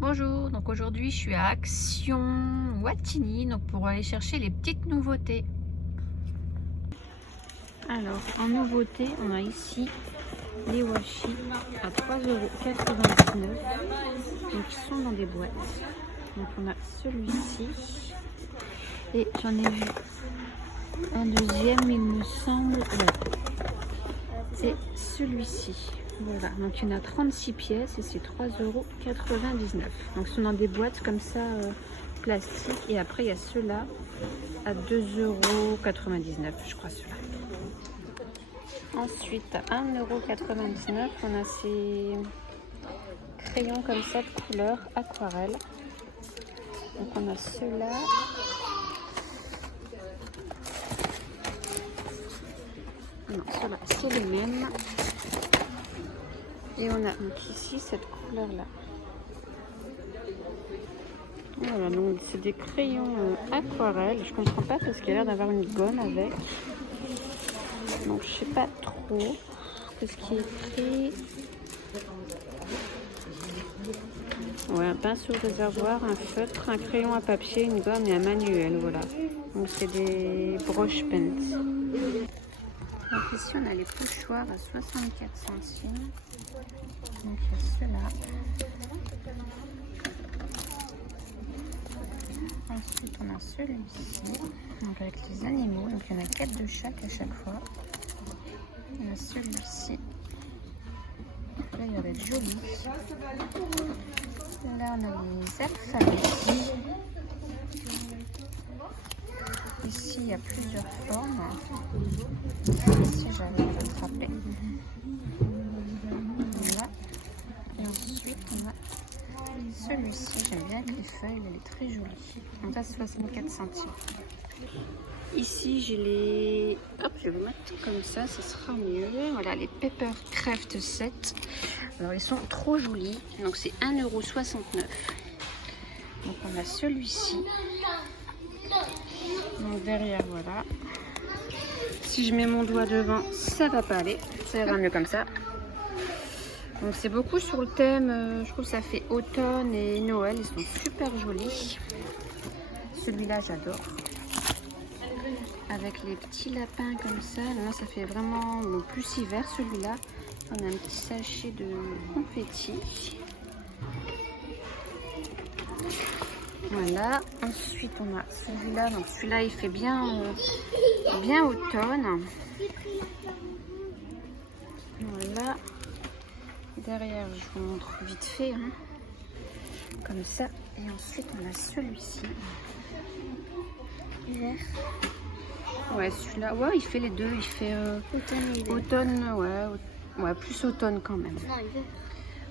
Bonjour, donc aujourd'hui je suis à Action Wattignies donc pour aller chercher les petites nouveautés. Alors en nouveauté on a ici les washi à 3,99 €, donc ils sont dans des boîtes. Donc on a celui-ci et j'en ai vu un deuxième il me semble, ouais. C'est celui-ci. Voilà, donc il y en a 36 pièces et c'est 3,99 €. Donc ce sont dans des boîtes comme ça plastiques. Et après il y a ceux-là à 2,99 €, je crois ceux-là. Ensuite à 1,99 € on a ces crayons comme ça de couleur aquarelle. Donc on a ceux-là. Non, ceux-là c'est les mêmes. Et on a donc ici cette couleur là. Voilà, donc c'est des crayons aquarelles. Je comprends pas parce qu'il y a l'air d'avoir une gomme avec. Donc je sais pas trop ce qui est écrit. Ouais, un pinceau réservoir, un feutre, un crayon à papier, une gomme et un manuel. Voilà. Donc c'est des brush pens. Donc ici on a les pochoirs à 64 centimes. Donc il y a ceux-là. Ensuite on a celui-ci, donc avec les animaux, donc il y en a 4 de chaque à chaque fois. Il y a celui-ci, là il va être joli. Là on a les alphabets. Ici il y a plusieurs formes. Ici j'arrive à l'attraper. Là. Et ensuite on a celui-ci, j'aime bien avec les feuilles, elle est très jolie. Donc là 64 centimes. Ici j'ai les... Hop, je vais vous mettre comme ça, ce sera mieux. Voilà les Paper Craft 7. Alors ils sont trop jolis. Donc c'est 1,69 €. Donc on a celui-ci. Donc derrière voilà. Si je mets mon doigt devant, ça va pas aller. Ça ira mieux comme ça. Donc c'est beaucoup sur le thème, je trouve que ça fait automne et Noël, ils sont super jolis. Celui-là j'adore. Avec les petits lapins comme ça, là ça fait vraiment plus hiver celui-là. On a un petit sachet de confetti. Voilà, ensuite on a celui-là, donc celui-là il fait bien, bien automne. Voilà. Derrière, je vous montre vite fait, hein, comme ça. Et ensuite, on a celui-ci. Vert. Ouais, celui-là, ouais, il fait les deux. Il fait automne, ouais, plus automne quand même. Non, hiver.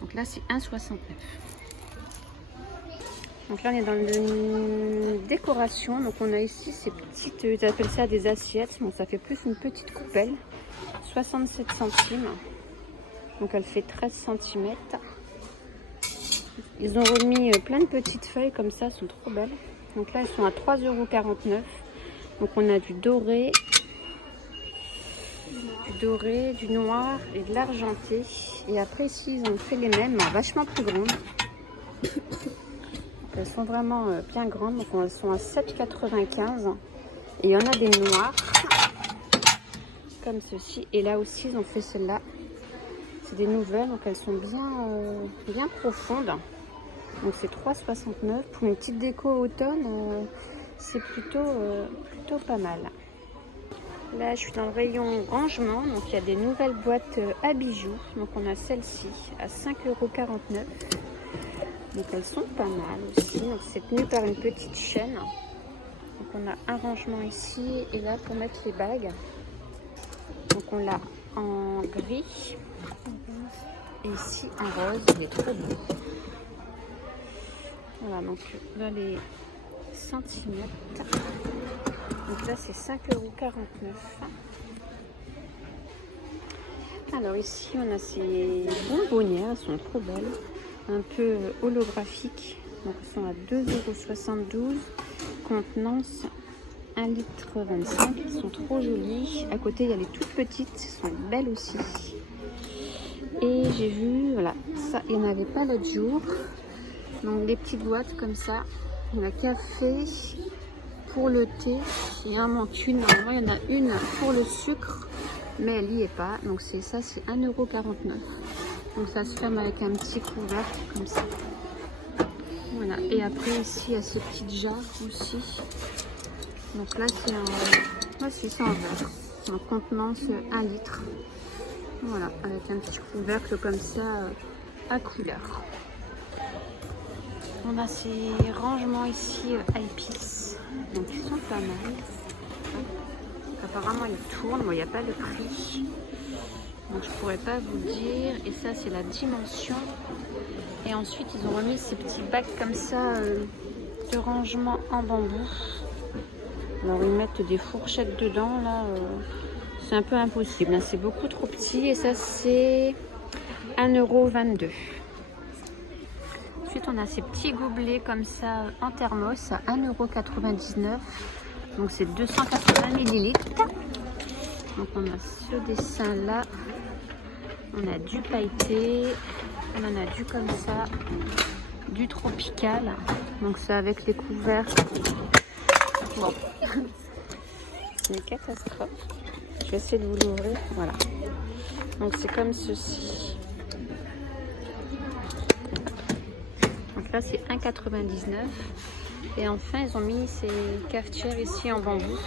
Donc là, c'est 1,69 €. Donc là, on est dans une décoration. Donc on a ici ces petites, ils appellent ça des assiettes. Bon, ça fait plus une petite coupelle. 67 centimes. Donc elle fait 13 cm. Ils ont remis plein de petites feuilles comme ça, elles sont trop belles. Donc là elles sont à 3,49 €. Donc on a du doré, du noir et de l'argenté. Et après ici ils ont fait les mêmes, vachement plus grandes. Donc, elles sont vraiment bien grandes, donc elles sont à 7,95 €. Et il y en a des noirs, comme ceci. Et là aussi ils ont fait celle-là. C'est des nouvelles, donc elles sont bien profondes. Donc c'est 3,69 €. Pour une petite déco automne, c'est plutôt pas mal. Là je suis dans le rayon rangement, donc il y a des nouvelles boîtes à bijoux. Donc on a celle-ci à 5,49 €. Donc elles sont pas mal aussi. Donc c'est tenu par une petite chaîne. Donc on a un rangement ici et là pour mettre les bagues. Donc on l'a en gris. Et ici en rose, il est trop beau. Voilà, donc là les centimètres. Donc là c'est 5,49 €. Alors ici on a ces bonbonnières, elles sont trop belles. Un peu holographiques. Donc elles sont à 2,72 €. Contenance 1,25 litre. Elles sont trop jolies. À côté il y a les toutes petites, elles sont belles aussi. Et j'ai vu, voilà, ça, il n'y en avait pas l'autre jour. Donc des petites boîtes comme ça. On a café pour le thé. Il en manque une. Normalement, il y en a une pour le sucre, mais elle n'y est pas. Donc c'est ça, c'est 1,49 €. Donc ça se ferme avec un petit couvercle comme ça. Voilà. Et après ici, il y a ces petites jarres aussi. Donc là, c'est en verre. En contenance 1 litre. Voilà, avec un petit couvercle comme ça à couleur. On a ces rangements ici à épices. Donc ils sont pas mal. Donc, apparemment ils tournent. Bon, il n'y a pas de prix. Donc je pourrais pas vous dire. Et ça c'est la dimension. Et ensuite ils ont remis ces petits bacs comme ça de rangement en bambou. Alors ils mettent des fourchettes dedans là. C'est un peu impossible. Hein. C'est beaucoup trop petit. Et ça c'est 1,22 €. Ensuite on a ces petits gobelets comme ça en thermos à 1,99 €. Donc c'est 280 ml. Donc on a ce dessin là. On a du pailleté. On en a du comme ça. Du tropical. Donc c'est avec les couvercles. Bon. C'est une catastrophe. Je vais essayer de vous l'ouvrir. Voilà. Donc c'est comme ceci. Donc là c'est 1,99 €. Et enfin ils ont mis ces cafetières ici en bambou.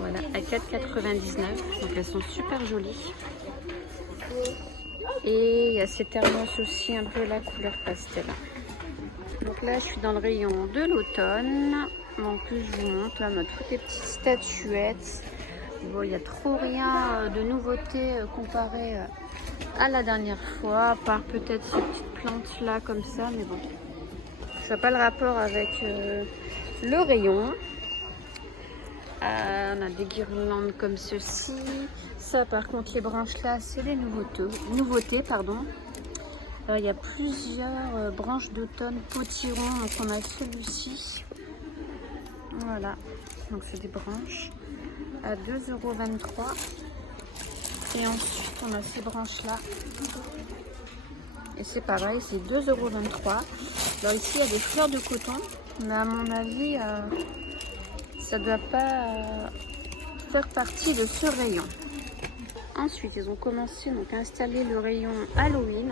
Voilà, à 4,99 €. Donc elles sont super jolies. Et il y a ces thermos aussi un peu la couleur pastel. Donc là je suis dans le rayon de l'automne. Donc je vous montre là toutes les petites statuettes. Bon, il n'y a trop rien de nouveauté comparé à la dernière fois, à part peut-être ces petites plantes là comme ça, mais bon, ça n'a pas le rapport avec le rayon. On a des guirlandes comme ceci. Ça par contre les branches là c'est des nouveautés pardon. Il y a plusieurs branches d'automne potiron, donc on a celui-ci. Voilà, donc c'est des branches à 2,23 €. Et ensuite on a ces branches là. Et c'est pareil, c'est 2,23 €. Alors ici il y a des fleurs de coton, mais à mon avis ça ne doit pas faire partie de ce rayon. Ensuite ils ont commencé donc à installer le rayon Halloween.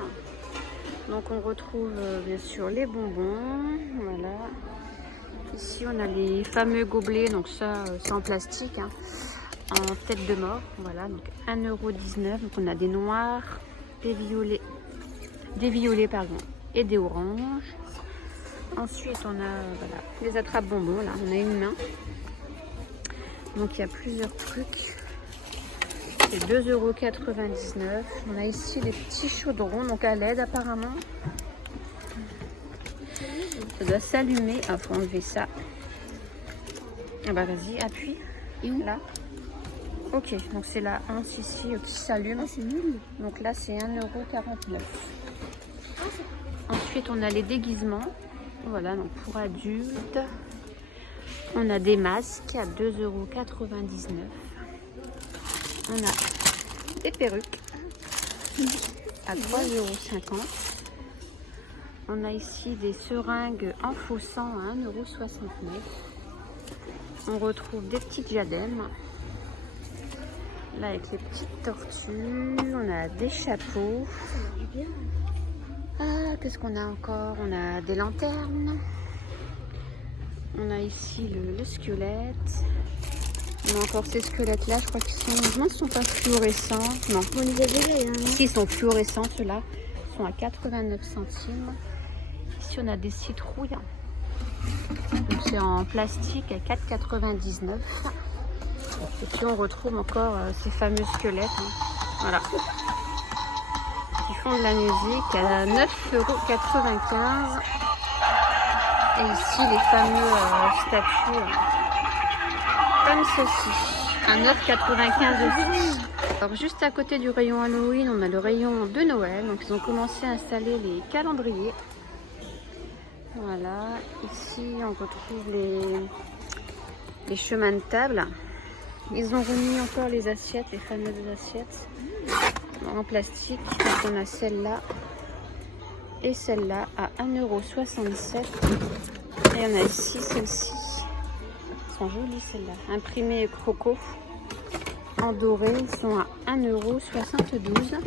Donc on retrouve bien sûr les bonbons, voilà. Ici on a les fameux gobelets, donc ça c'est en plastique, hein, en tête de mort, voilà, donc 1,19 €. Donc on a des noirs, des violets pardon, et des oranges. Ensuite on a voilà, les attrape bonbons, là on a une main. Donc il y a plusieurs trucs. C'est 2,99 €. On a ici les petits chaudrons, donc à LED apparemment. Ça doit s'allumer. Il faut enlever ça. Ah bah vas-y, appuie. Et où? Là. Ok, donc c'est la hanche ici qui s'allume. Ah, c'est nul. Donc là c'est 1,49 €. Ensuite on a les déguisements. Voilà, donc pour adultes. On a des masques à 2,99 €. On a des perruques à 3,50 €. On a ici des seringues en faux sang à 1,69 €. On retrouve des petites diadèmes. Là avec les petites tortues. On a des chapeaux. Ah, qu'est-ce qu'on a encore? On a des lanternes. On a ici le squelette. On a encore ces squelettes là, je crois qu'ils sont pas fluorescents. Non. On les a déjà, hein. Si, ils sont fluorescents ceux-là. Ils sont à 89 centimes. Ici on a des citrouilles. Donc c'est en plastique à 4,99 €. Et puis on retrouve encore ces fameux squelettes. Hein. Voilà. Qui font de la musique à 9,95 €. Et ici les fameux statues comme ceci, à 9,95 € aussi. Alors juste à côté du rayon Halloween, on a le rayon de Noël. Donc ils ont commencé à installer les calendriers. Voilà, ici on retrouve les chemins de table. Ils ont remis encore les assiettes, les fameuses assiettes en plastique. Donc on a celle-là. Et celle-là à 1,67 €. Et on a ici celle-ci. Elles sont jolies celles-là. Imprimées croco en doré. Ils sont à 1,72 €.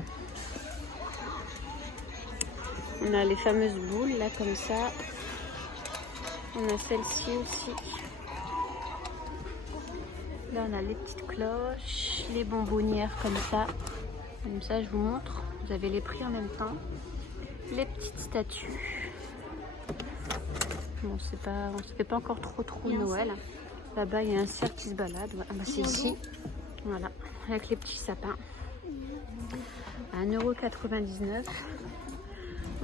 On a les fameuses boules là comme ça. On a celle-ci aussi. Là on a les petites cloches, les bonbonnières comme ça. Comme ça je vous montre. Vous avez les prix en même temps. Les petites statues. Bon, c'est pas, on se fait pas encore trop Noël. Là-bas, il y a un cerf qui se balade. Ah, bah, c'est ici. Voilà, avec les petits sapins. À 1,99 €.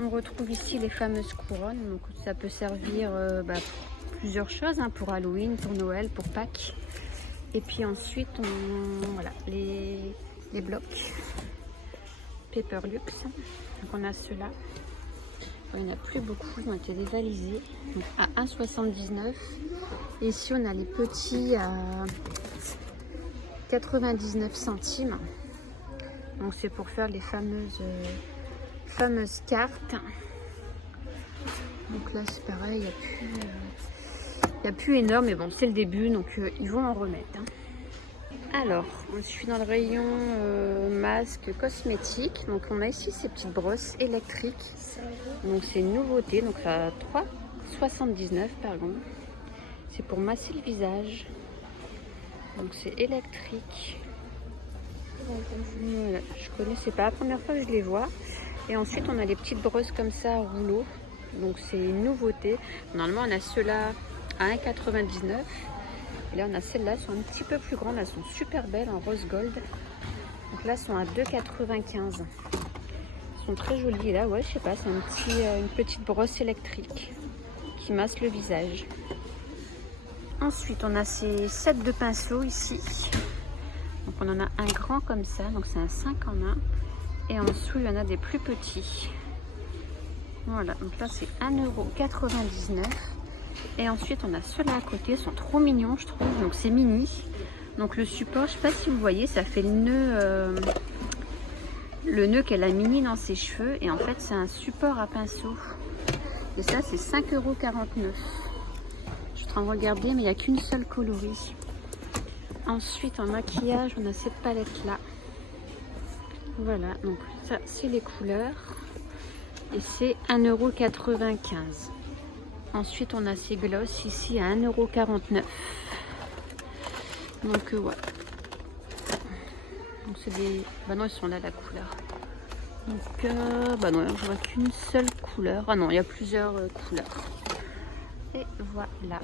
On retrouve ici les fameuses couronnes. Donc, ça peut servir pour plusieurs choses. Hein, pour Halloween, pour Noël, pour Pâques. Et puis ensuite, voilà, les blocs. Paperlux. Donc, on a ceux-là. Il n'y en a plus beaucoup, ils ont été dévalisés. Donc à 1,79 €. Et ici on a les petits à 99 centimes. Donc c'est pour faire les fameuses cartes. Donc là c'est pareil, il n'y a plus énorme, mais bon c'est le début, donc ils vont en remettre. Hein. Alors, je suis dans le rayon masque cosmétique. Donc on a ici ces petites brosses électriques. Donc c'est une nouveauté, donc ça a 3,79 €, pardon. C'est pour masser le visage. Donc c'est électrique. Voilà, je connaissais pas, la première fois que je les vois. Et ensuite on a les petites brosses comme ça à rouleau. Donc c'est une nouveauté. Normalement on a ceux-là à 1,99 €. Et là on a celles-là, elles sont un petit peu plus grandes, elles sont super belles en rose gold. Donc là elles sont à 2,95 €. Elles sont très jolies. Et là ouais je sais pas, c'est une petite brosse électrique qui masse le visage. Ensuite on a ces sets de pinceaux ici. Donc on en a un grand comme ça, donc c'est un 5 en 1. Et en dessous il y en a des plus petits. Voilà, donc là c'est 1,99 €. Et ensuite on a ceux-là à côté, ils sont trop mignons je trouve, donc c'est mini. Donc le support, je sais pas si vous voyez, ça fait le nœud qu'elle a mini dans ses cheveux. Et en fait c'est un support à pinceau. Et ça c'est 5,49 €. Je suis en train de regarder mais il n'y a qu'une seule coloris. Ensuite en maquillage on a cette palette là. Voilà, donc ça c'est les couleurs. Et c'est 1,95 €. Ensuite, on a ces glosses ici à 1,49 €. Donc, ouais. Donc, c'est des... Bah non, ils sont là, la couleur. Donc, bah non, je vois qu'une seule couleur. Ah non, il y a plusieurs couleurs. Et voilà.